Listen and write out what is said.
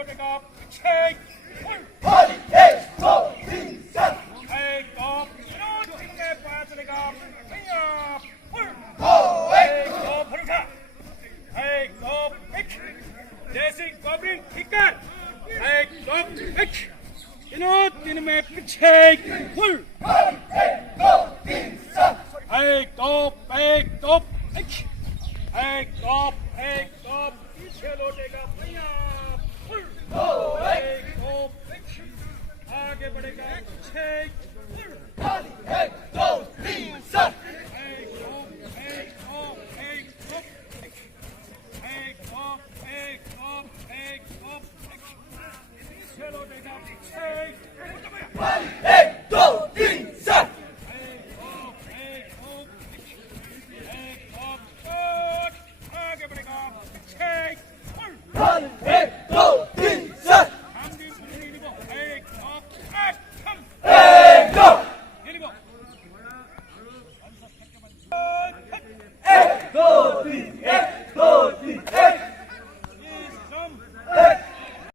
लौटेगा पीछे full Body, hey, go, reset. एक दो विनोद टीम में पाया चलेगा भैया फुल Go, hey, एक दो भरोसा एक दो पिच जैसी कवरिंग किकर एक दो पिच विनोद टीम में पीछे full body, hey, go, reset. एक दो पिच एक दो पीछे लौटेगा भैया फुल Go, hey, एक दो पिच आगे बढ़ेगा पीछे फुल body, hey,